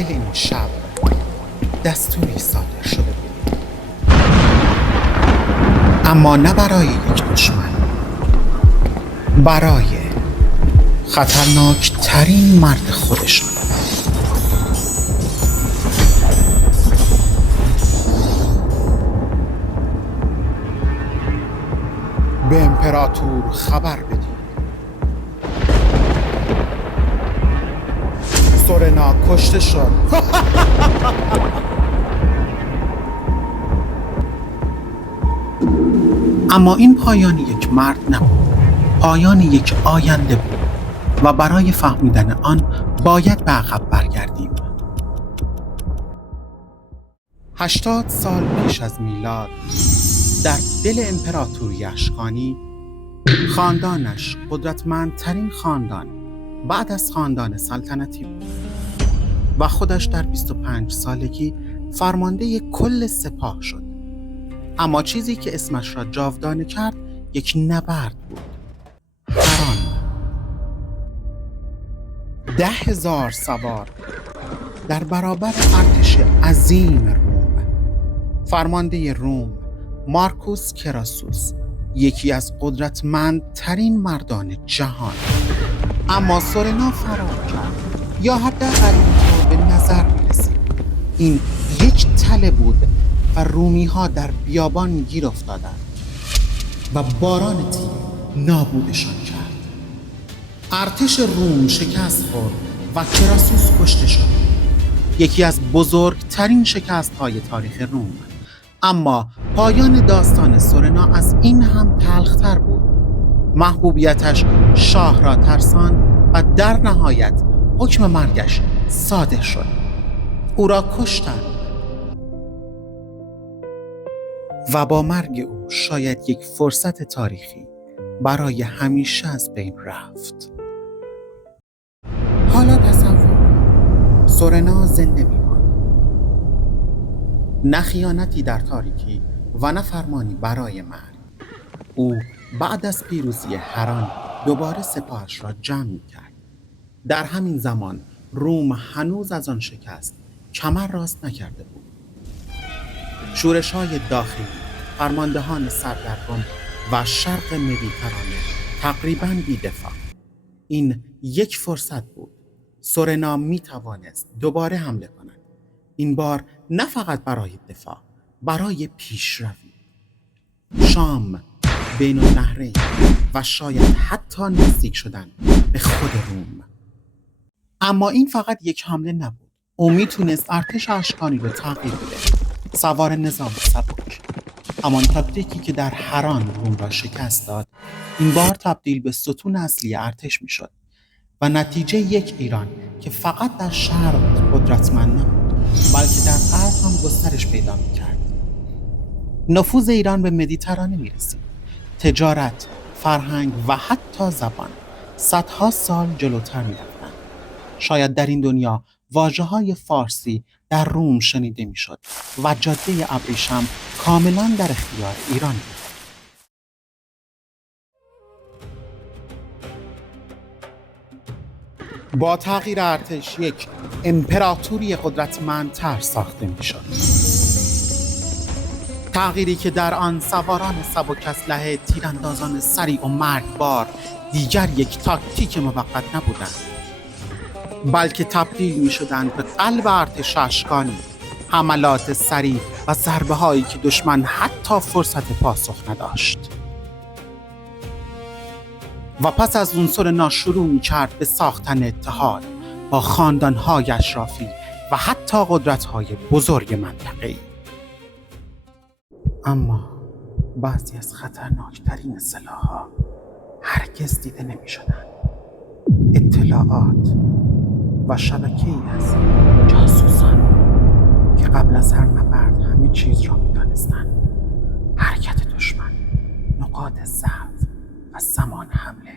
دل این شب دستوری صادر شده بود، اما نه برای یک دشمن، برای خطرناک ترین مرد خودشان. به امپراتور خبر بدید سورنا کشته شد. اما این پایان یک مرد نبود، پایان یک آینده بود و برای فهمیدن آن باید به عقب برگردیم. 80 سال پیش از میلاد در دل امپراتوری اشکانی، خاندانش قدرتمندترین خاندان بعد از خاندان سلطنتی بود و خودش در 25 سالگی فرمانده کل سپاه شد. اما چیزی که اسمش را جاودانه کرد یک نبرد بود. هران 10,000 سوار در برابر ارتش عظیم روم. فرمانده روم مارکوس کراسوس، یکی از قدرتمندترین مردان جهان. اما سورنا فرار کرد، یا حداقل اینطور به نظر می‌رسید. این یک تله بود و رومی‌ها در بیابان گیر افتادند و باران تیر نابودشان کرد. ارتش روم شکست خورد و کراسوس کشته شد، یکی از بزرگترین شکست‌های تاریخ روم. اما پایان داستان سورنا از این هم تلخ‌تر بود. محبوبیتش شاه را ترساند و در نهایت حکم مرگش صادر شد. او را کشتند و با مرگ او شاید یک فرصت تاریخی برای همیشه از بین رفت. حالا تصور سورنا زنده می‌ماند، نه خیانتی در تاریکی و نه فرمانی برای مرگ. او بعد از پیروزی هران دوباره سپاهش را جمع می‌کرد. در همین زمان روم هنوز از آن شکست کمر راست نکرده بود. شورش‌های داخلی، فرماندهان سردرگم و شرق مدیترانه تقریباً بی‌دفاع. این یک فرصت بود. سورنا می‌توانست دوباره حمله کند. این بار نه فقط برای دفاع، برای پیشروی. شام، بین النهرین و شاید حتی نزدیک شدن به خود روم. اما این فقط یک حمله نبود. او میتونست ارتش اشکانی رو تغییر بده. سوار نظام سبک، همان تاکتیکی که در هران روم را شکست داد، این بار تبدیل به ستون اصلی ارتش میشد و نتیجه یک ایران که فقط در شرق قدرتمند نبود، بلکه در غرب هم گسترش پیدا میکرد. نفوذ ایران به مدیترانه میرسید. تجارت، فرهنگ و حتی زبان صدها سال جلوتر می‌رفتند. شاید در این دنیا واژه‌های فارسی در روم شنیده می‌شد و جاده ابریشم کاملاً در اختیار ایران بود. با تغییر ارتش یک امپراتوری قدرتمندتر ساخته می‌شد. تغییری که در آن سواران سبک اسلحه، تیراندازان سریع و مرگبار دیگر یک تاکتیک موقت نبودند، بلکه تبدیل می‌شدند به قلب ارتش اشکانی. حملات سریع و ضربه‌هایی که دشمن حتی فرصت پاسخ نداشت. و پس از اون سورنا شروع می‌کرد به ساختن اتحاد با خاندان‌های اشرافی و حتی قدرت‌های بزرگ منطقه‌ای. اما بعضی از خطرناکترین سلاح‌ها هرگز دیده نمی‌شدند. اطلاعات و شبکه‌ای از جاسوسان که قبل از هر نبرد همه چیز را می‌دانستند. حرکت دشمن، نقاط ضعف و زمان حمله.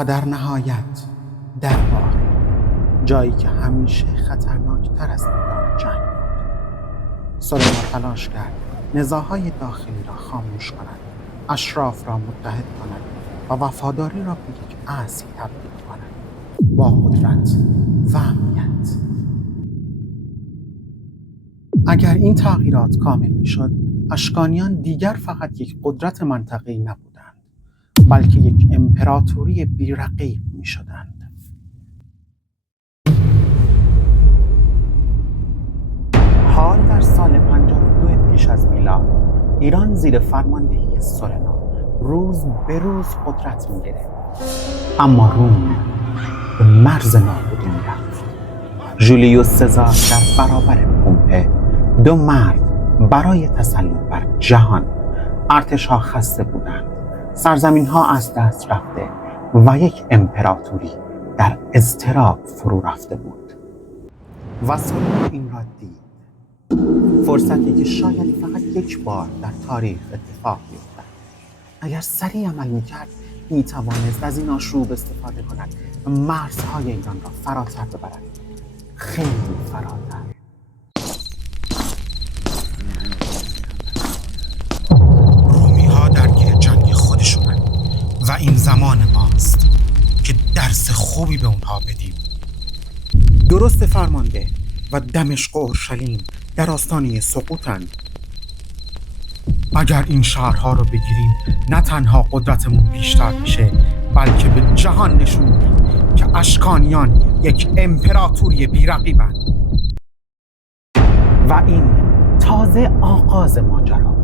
و در نهایت دربار، جایی که همیشه خطرناکتر از میدان جنگ بود. سورنا تلاش کرد نزاع‌های داخلی را خاموش کند، اشراف را متحد کند و وفاداری را به یک اصل تبدیل کند، با قدرت و امنیت. اگر این تغییرات کامل میشد، اشکانیان دیگر فقط یک قدرت منطقه‌ای نبودند، بلکه یک امپراتوری بی‌رقیب میشدند. حال در سال 52 پیش از میلاد، ایران زیر فرماندهی سورنا روز به روز قدرت می‌گرفت. اما روم به مرز نابودی می‌رفت. ژولیوس سزار در برابر پومپه، دو مرد برای تسلط بر جهان. ارتش‌ها خسته بودند، سرزمین‌ها از دست رفته و یک امپراتوری در اضطراب فرو رفته بود. و سورنا این را دید. فرصتی که شاید فقط یک بار در تاریخ اتفاق بیفتد. اگر سریع عمل می‌کرد، می‌توانست از این آشوب استفاده کند و مرزهای ایران را فراتر ببرد. خیلی فراتر. رومی‌ها درگیر جنگ خودشونن و این زمان ماست که درس خوبی به اونها بدیم. درست فرمانده و دمشق و اورشلیم در آستانه سقوطن. اگر این شهرها رو بگیریم، نه تنها قدرتمون بیشتر میشه، بلکه به جهان نشون میدیم که اشکانیان یک امپراتوری بی‌رقیبن. و این تازه آغاز ماجرا.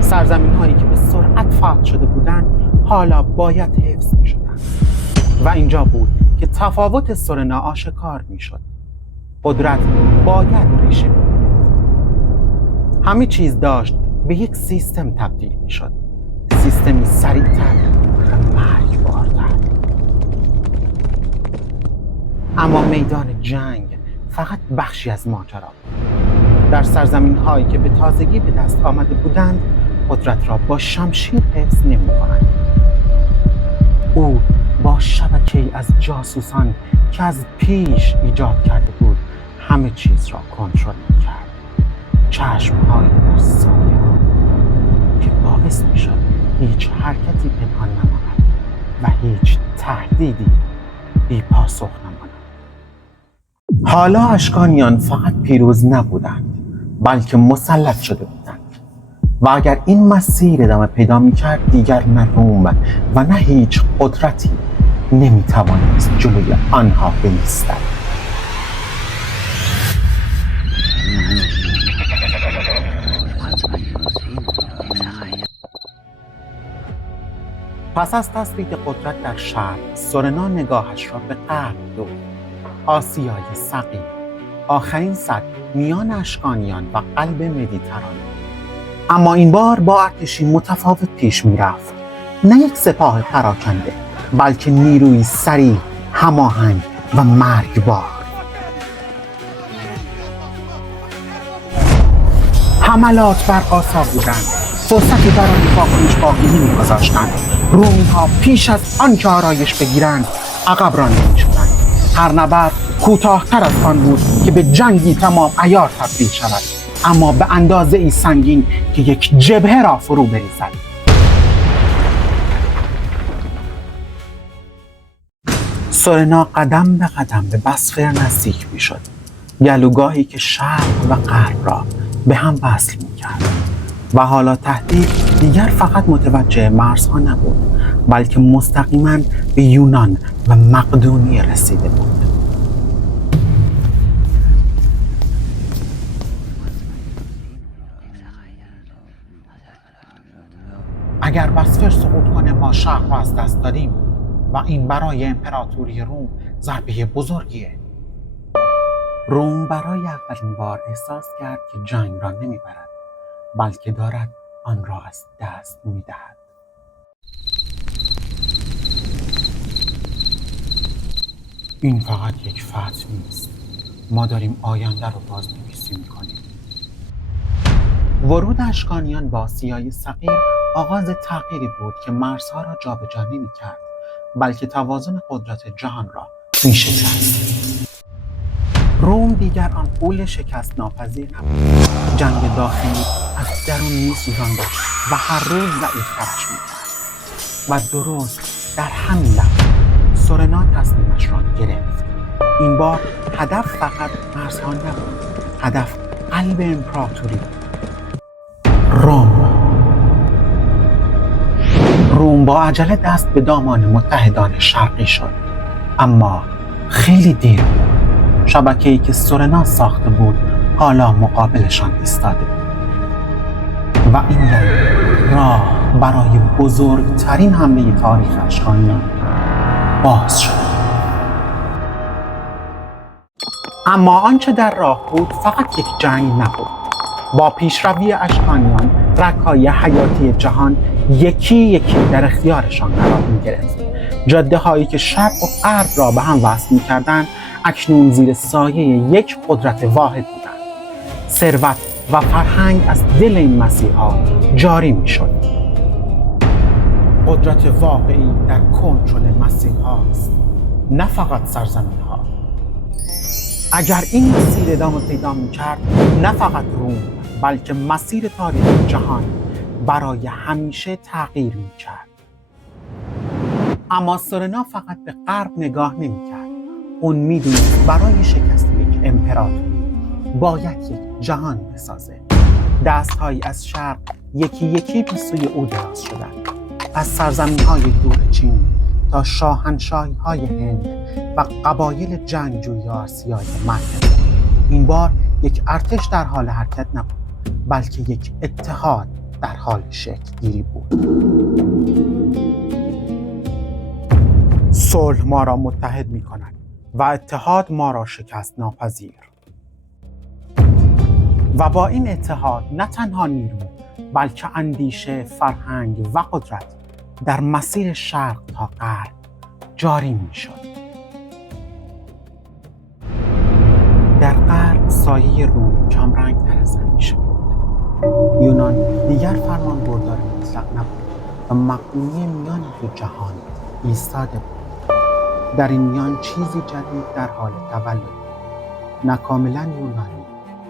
سرزمین هایی که به سرعت فتح شده بودند حالا باید حفظ می شدند. و اینجا بود که تفاوت سورنا آشکار می شد. قدرت باید ریشه می گرفت. همه چیز داشت به یک سیستم تبدیل می شد. سیستمی سریعتر و مرگبارتر. اما میدان جنگ فقط بخشی از ماجرا بود. در سرزمین هایی که به تازگی به دست آمده بودند، قدرت را با شمشیر حفظ نمی کنند. او با شبکه‌ای از جاسوسان که از پیش ایجاد کرده بود، همه چیز را کنترل می کرد. چشم‌هایی در سایه که باعث می شد هیچ حرکتی پنهان نماند و هیچ تهدیدی بی پاسخ نماند. حالا اشکانیان فقط پیروز نبودند، بلکه مسلط شده بودند. و اگر این مسیر ادامه پیدا می‌کرد، دیگر نه روم و نه هیچ قدرتی نمی‌توانست جلوی آنها بایستد. پس از تثبیت قدرت در شرق، سورنا نگاهش را به غرب دوخت. آسیای صغیر، آخرین سد میان اشکانیان و قلب مدیترانه. اما این بار با ارتشی متفاوت پیش می‌رفت. نه یک سپاه پراکنده، بلکه نیروی سریع، هماهنگ و مرگبار. حملات برق‌آسا بودند، فرصتی برای واکنش باقی نمی‌گذاشتند. رومی‌ها پیش از آنکه آرایش بگیرند، عقب رانده می‌شدند. هر نبرد کوتاه‌تر از آن بود که به جنگی تمام عیار تبدیل شود، اما به اندازه ای سنگین که یک جبهه را فرو بریزد. سورنا قدم به قدم به بسفر نزدیک می‌شد، گلوگاهی که شرق و غرب را به هم وصل می‌کرد. و حالا تهدید دیگر فقط متوجه مرزها نبود، بلکه مستقیما به یونان و مقدونیه رسیده بود. اگر بسفر سقوط کنه، ما شهر را از دست دادیم و این برای امپراتوری روم ضربه بزرگیه. روم برای اولین بار احساس کرد که جنگ را نمیبرد، بلکه دارد آن را از دست میدهد. این فقط یک فتح نیست. ما داریم آینده رو بازنویسی میکنیم. ورود اشکانیان با آسیای صغیر آغاز تغییری بود که مرزها را جابجا نمی‌کرد، بلکه توازن قدرت جهان را می‌شکست. روم دیگر آن غول شکست ناپذیر نبود. جنگ داخلی از درون می‌سوزاندش و هر روز ضعیف‌ترش می‌کرد. و درست در همین لحظه سورنا تصمیمش را گرفت. این بار هدف فقط مرزها نبود. هدف قلب امپراتوری بود. روم با عجله دست به دامان متحدان شرقی شد، اما خیلی دیر بود. شبکه‌ای که سورنا ساخته بود حالا مقابلشان ایستاده بود و این یعنی راه برای بزرگترین حمله تاریخ اشکانیان باز شد. اما آنچه در راه بود فقط یک جنگ نبود. با پیشروی اشکانیان رگ‌های حیاتی جهان یکی یکی در اختیارشان قرار می‌گرفت. جاده‌هایی که شرق و غرب را به هم وصل می‌کردند اکنون زیر سایه یک قدرت واحد بودند. ثروت و فرهنگ از دل این مسیرها جاری می‌شد. قدرت واقعی در کنترل مسیرهاست، نه فقط سرزمین‌ها. اگر این مسیر ادامه پیدا می‌کرد، نه فقط روم بلکه مسیر تاریخ جهان برای همیشه تغییر می‌کرد. اما سورنا فقط به غرب نگاه نمی‌کرد. اون می‌دونست برای شکست یک امپراتوری باید یک جهان بسازه. دست‌هایی از شرق یکی یکی به سوی او دراز شدند. از سرزمین‌های دور چین تا شاهنشاهی‌های هند و قبایل جنگجوی آسیای مرکزی. این بار یک ارتش در حال حرکت نبود، بلکه یک اتحاد در حال شکل گیری بود. صلح ما را متحد می‌کند و اتحاد ما را شکست ناپذیر. و با این اتحاد نه تنها نیرو، بلکه اندیشه، فرهنگ و قدرت در مسیر شرق تا غرب جاری می‌شد. در غرب سایه روم کمرنگ‌تر از همیشه بود. یونان دیگر فرمان بردار مطلق نبود و مقدونیه میان دو جهان ایستاده بود. در این میان چیزی جدید در حال تولد بود. نه کاملا یونانی،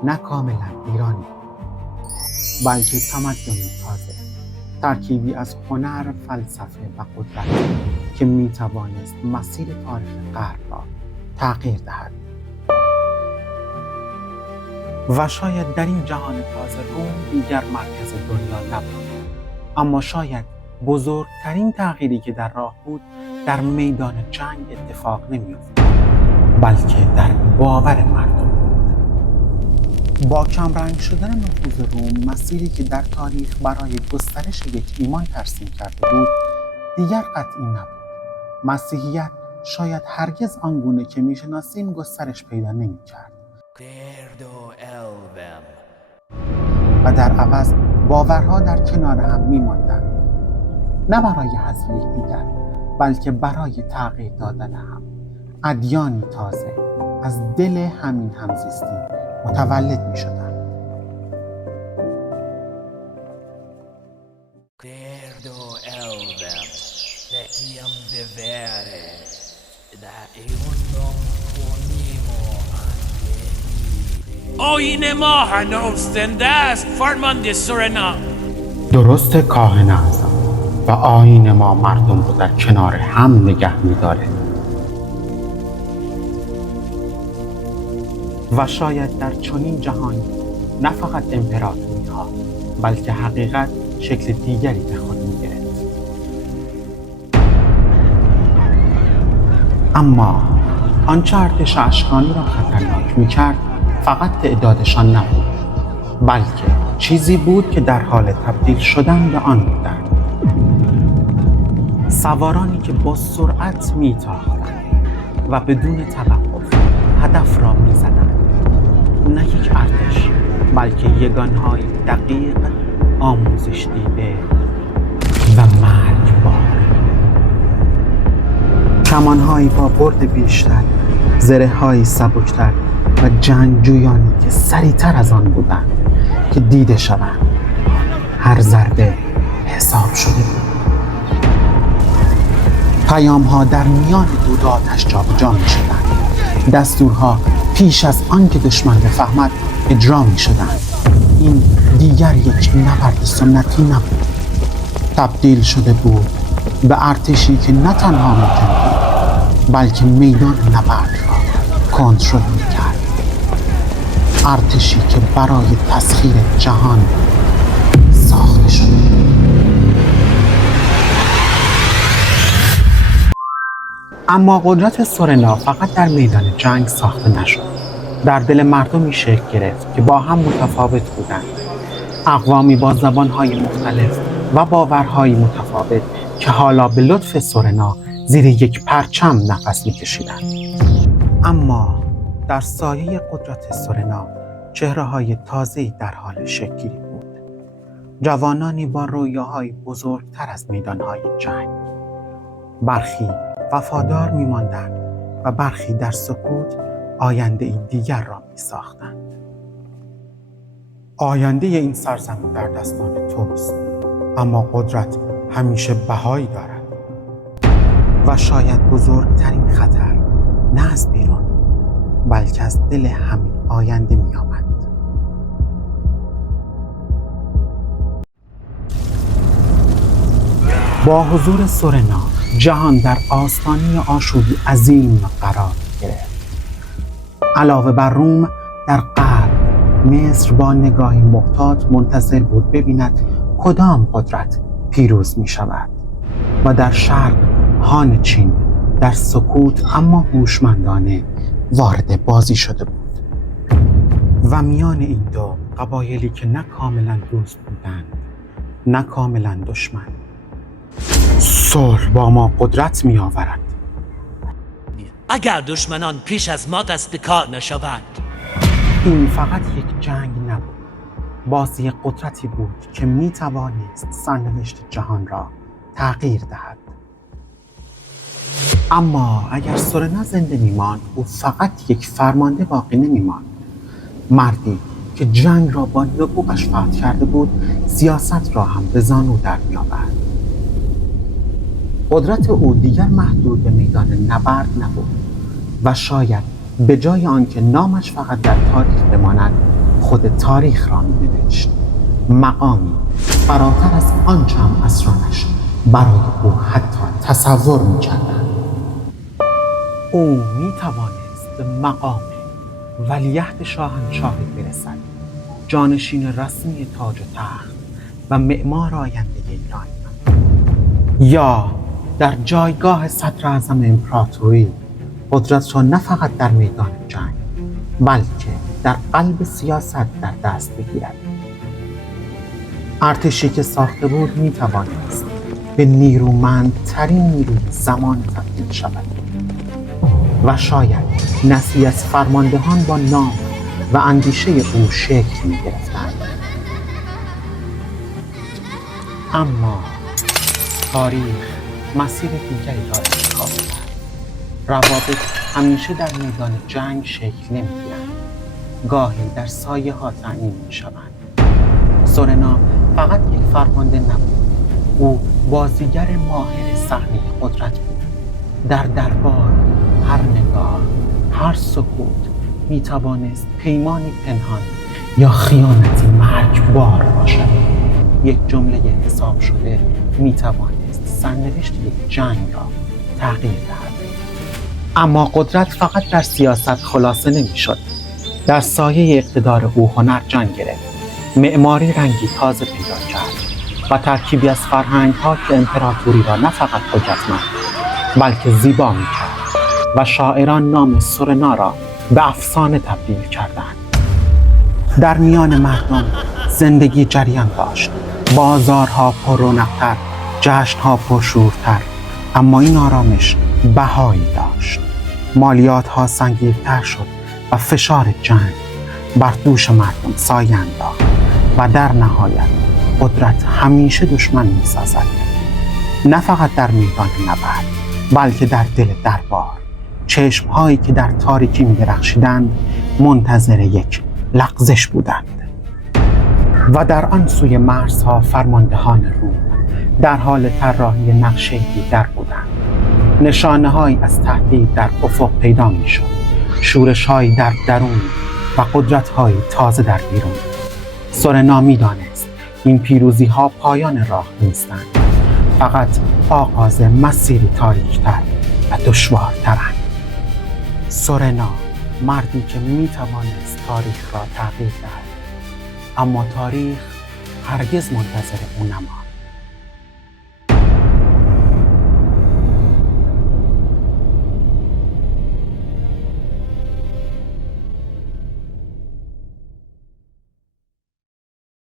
نه کاملا ایرانی، بلکه تمدنی تازه، ترکیبی از هنر، فلسفه و قدرت که میتوانست مسیر تاریخ غرب را تغییر دهد. و شاید در این جهان تازه روم دیگر مرکز دنیا نبود، اما شاید بزرگترین تغییری که در راه بود در میدان جنگ اتفاق نمی‌افتاد، بلکه در باور مردم بود. با کمرنگ شدن نفوذ روم، مسیری که در تاریخ برای گسترش یک ایمان ترسیم کرده بود دیگر قطعی نبود. مسیحیت شاید هرگز آنگونه که می‌شناسیم گسترش پیدا نمی‌کرد و در عوض باورها در کنار هم می‌ماندند، نه برای حذف یکدیگر بلکه برای تغییر دادن هم. ادیانی تازه از دل همین همزیستی متولد می‌شدند. آیین ما هنوز زنده است فرمانده سورنا. درست کاهن اعظم، و آیین ما مردم رو در کنار هم نگه می‌داره. و شاید در چنین جهانی نه فقط امپراتوری‌ها بلکه حقیقت شکل دیگری به خود می‌گرفت. اما آنچه ارتش اشکانی را خطرناک می‌کرد فقط تعدادشان نبود، بلکه چیزی بود که در حال تبدیل شدن به آن بودند. سوارانی که با سرعت می‌تاختند و بدون توقف هدف را می‌زدند. نه یک ارتش، بلکه یگان‌های دقیق، آموزش دیده و مرگبار. کمان‌هایی با برد بیشتر، زره‌هایی سبکتر و جنگجویانی که سریعتر از آن بودند که دیده شوند. هر ضربه حساب شده بود. پیام‌ها در میان دود و آتش جابجا می‌شدند. دستورها پیش از آنکه دشمن بفهمد اجرا می‌شدند. این دیگر یک نبرد سنتی نبود. تبدیل شده بود به ارتشی که نه تنها ممکن بود بلکه میدان نبرد را کنترل می‌کرد. ارتشی که برای تسخیر جهان ساخته شده بود. اما قدرت سورنا فقط در میدان جنگ ساخته نشد. در دل مردمی شکل گرفت که با هم متفاوت بودند. اقوامی با زبانهای مختلف و باورهای متفاوت که حالا به لطف سورنا زیر یک پرچم نفس می‌کشیدند. اما در سایه قدرت سورنا چهره‌های تازه‌ای در حال شکل‌گیری بود. جوانانی با رویاهای بزرگتر از میدانهای جنگ. برخی وفادار می‌ماندند و برخی در سکوت آینده‌ای دیگر را می‌ساختند. آینده این سرزمین در دستان توست، اما قدرت همیشه بهایی دارد و شاید بزرگترین خطر نه از بیرون بلکه از دل همین آینده می آمد. با حضور سورنا جهان در آستانه آشوبی عظیم قرار گرفت. علاوه بر روم، در غرب مصر با نگاهی محتاط منتظر بود ببیند کدام قدرت پیروز می شود و در شرق هان چین در سکوت اما هوشمندانه وارد بازی شده بود و میان این دو قبایلی که نه کاملا دوست بودند نه کاملا دشمن صلح با ما قدرت می آورد. اگر دشمنان پیش از ما دست به کار نشوند. این فقط یک جنگ نبود، بازی قدرتی بود که می توانست سرنوشت جهان را تغییر دهد. اما اگر سورنا زنده می‌ماند، او فقط یک فرمانده باقی نمی‌ماند. مردی که جنگ را با نبوغش فتح کرده بود، سیاست را هم به زانو در می‌آورد. قدرت او دیگر محدود به میدان نبرد نبود و شاید به جای آنکه نامش فقط در تاریخ بماند، خود تاریخ را می‌نوشت. مقامی فراتر از آنچه هم اسرانش برای او حتی تصور می‌کردند. او می‌توانست به مقام ولیعهد شاهنشاهی برسد، جانشین رسمی تاج و تخت و معمار آینده ایران، یا در جایگاه صدر اعظم امپراتوری قدرت را نه فقط در میدان جنگ بلکه در قلب سیاست در دست بگیرد. ارتشی که ساخته بود می‌توانست به نیرومندترین نیروی زمان تبدیل شود و شاید نسلی از فرماندهان با نام و اندیشه او شکل می‌گرفتند. اما تاریخ مسیر دیگری را انتخاب کرد. روابط همیشه در میدان جنگ شکل نمی‌گیرند. گاهی در سایه‌ها تعیین می‌شوند. سورنا فقط یک فرمانده نبود. او بازیگر ماهر صحنه قدرت بود. در دربار، هر نگاه، هر سکوت می‌توانست پیمانی پنهان یا خیانتی مرگبار باشد. یک جمله حساب شده می‌توانست سرنوشت یک جنگ را تغییر دهد. اما قدرت فقط در سیاست خلاصه نمی‌شد. در سایه اقتدار او هنر جان گرفت. معماری رنگی تازه پیدا کرد و ترکیبی از فرهنگ‌ها که امپراتوری را نه فقط قدرتمند بلکه زیبا می‌کرد و شاعران نام سورنا را به افسانه تبدیل کردند. در میان مردم زندگی جریان داشت. بازارها پر رونق‌تر، جشن‌ها پرشورتر، اما این آرامش بهایی داشت. مالیات‌ها سنگین‌تر شد و فشار جنگ بر دوش مردم سایه انداخت و در نهایت قدرت همیشه دشمن می‌سازد. نه فقط در میدان نبرد بلکه در دل دربار. چشم‌هایی که در تاریکی می‌درخشیدند منتظر یک لغزش بودند. و در آن سوی مرزها فرماندهان روم در حال طراحی نقشه دیگر بودند. نشانه‌هایی از تهدید در افق پیدا می‌شد، شورش‌هایی در درون و قدرت‌هایی تازه در بیرون. سورنا می‌دانست این پیروزی‌ها پایان راه نیستند، فقط آغاز مسیری تاریک‌تر و دشوارترند. سورنا، مردی که می‌توانست تاریخ را تغییر دهد، اما تاریخ هرگز منتظر او نماند.